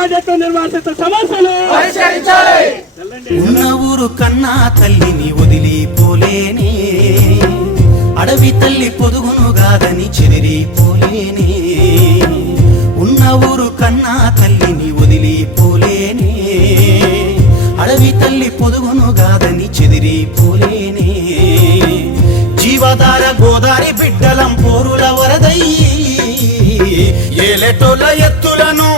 Project నిర్వాసిత సమస్యలు ఉన్న ఊరు కన్నా తల్లిని వదిలిపోలేని, అడవి తల్లి పొదుగును గాదని చెదిరిపోలేని. ఉన్న ఊరు కన్నా తల్లిని వదిలిపోలేని, అడవి తల్లి పొదుగును గాదని చెదిరిపోలేని. జీవధార గోదారి బిడ్డలం పోరుల వరదయ్యి, ఏలెటోళ్ళ ఎత్తులను